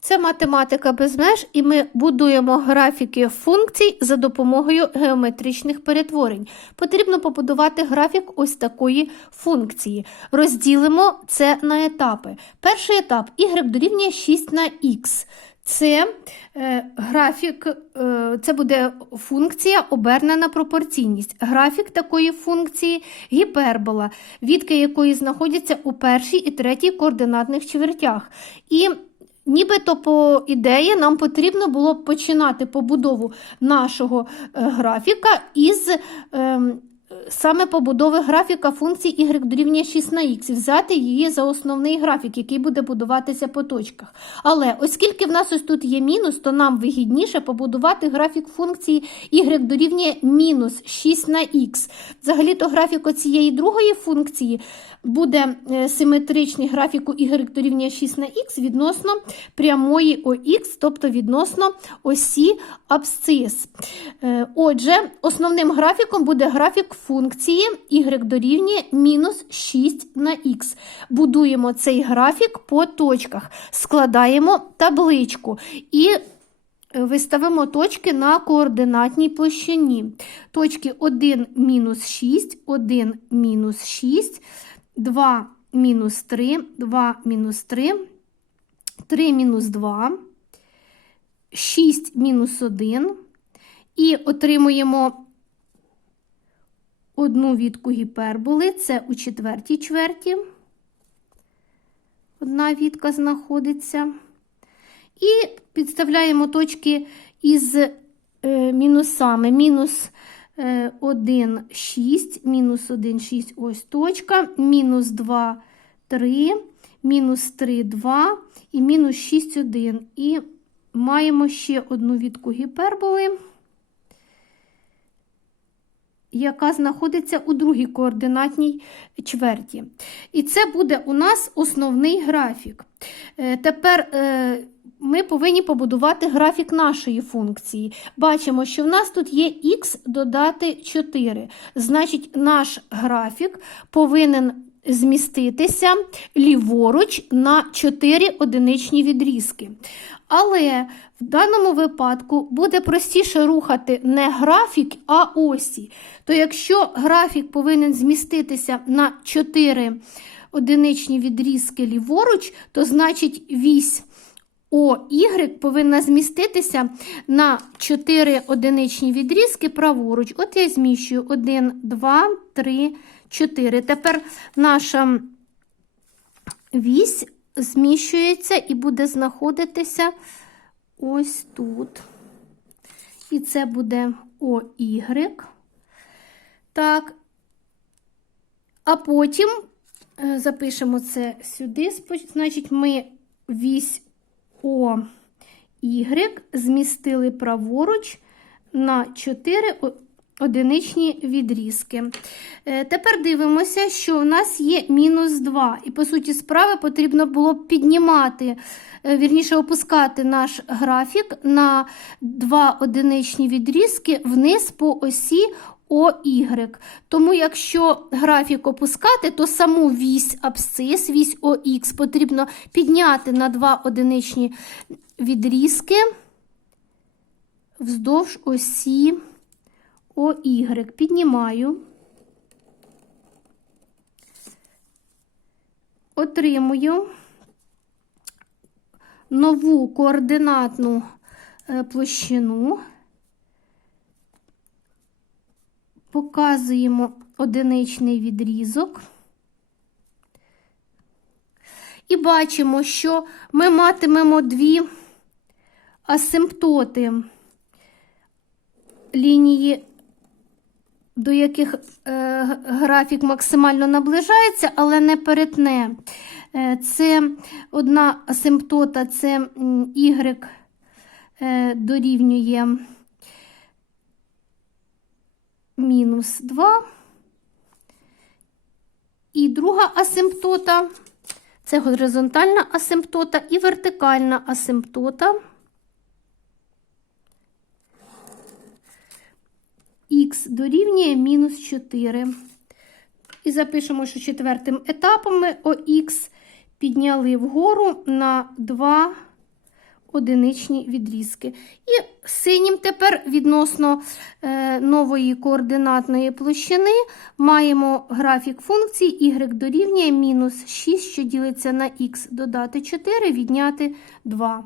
Це математика без меж, і ми будуємо графіки функцій за допомогою геометричних перетворень. Потрібно побудувати графік ось такої функції. Розділимо це на етапи. Перший етап y дорівнює 6 на х. Це е, графік, е, це буде функція обернена пропорційність. Графік такої функції гіпербола, відки якої знаходяться у першій і третій координатних чвертях. І Нібито по ідеї нам потрібно було починати побудову нашого е, графіка із ем, саме побудови графіка функції y дорівнює 6 на х, і взяти її за основний графік, який буде будуватися по точках. Але оскільки в нас ось тут є мінус, то нам вигідніше побудувати графік функції y дорівнює мінус 6 на х. Взагалі-то графік оцієї другої функції буде е, симетричний графіку y дорівнює 6 на х відносно прямої ОХ, тобто відносно осі абсцис. Е, Отже, основним графіком буде графік функції y дорівнює мінус 6 на х. Будуємо цей графік по точках, складаємо табличку і е, виставимо точки на координатній площині. Точки 1 мінус 6, 1 мінус 6, 2 мінус 3, 2 мінус 3, 3 мінус 2, 6 мінус 1. І отримуємо одну відку гіперболи, це у четвертій чверті. Одна відка знаходиться. І підставляємо точки із е, мінусами. Мінус е, 1, 6, мінус 1, 6, ось точка, мінус 2, 3, мінус 3, 2 і мінус 6, 1. І маємо ще одну відку гіперболи яка знаходиться у другій координатній чверті. І це буде у нас основний графік. Е, Тепер е, ми повинні побудувати графік нашої функції. Бачимо, що в нас тут є х додати 4. Значить, наш графік повинен зміститися ліворуч на 4 одиничні відрізки. Але в даному випадку буде простіше рухати не графік, а осі. То якщо графік повинен зміститися на 4 одиничні відрізки ліворуч, то значить вісь ОY повинна зміститися на 4 одиничні відрізки праворуч. От я зміщую 1, 2, 3, 4. Тепер наша вісь зміщується і буде знаходитися ось тут. І це буде ОY. Так. А потім е, запишемо це сюди. Значить, ми вісь ОY змістили праворуч на 4 одиничні відрізки. Е, Тепер дивимося, що у нас є мінус 2. І, по суті, справи потрібно було б піднімати, е, вірніше опускати наш графік на 2 одиничні відрізки вниз по осі ОY. Тому, якщо графік опускати, то саму вісь абсцис, вісь ОХ потрібно підняти на 2 одиничні відрізки вздовж осі ОY. Піднімаю, отримую нову координатну е, площину, показуємо одиничний відрізок. І бачимо, що ми матимемо дві асимптоти лінії до яких е, графік максимально наближається, але не перетне. Е, це одна асимптота, це y е, дорівнює мінус 2. І друга асимптота це горизонтальна асимптота і вертикальна асимптота. Дорівнює мінус 4. І запишемо, що четвертим етапом ми ОХ підняли вгору на 2 одиничні відрізки. І синім тепер відносно е, нової координатної площини маємо графік функції y дорівнює мінус 6, що ділиться на х, додати 4, відняти 2.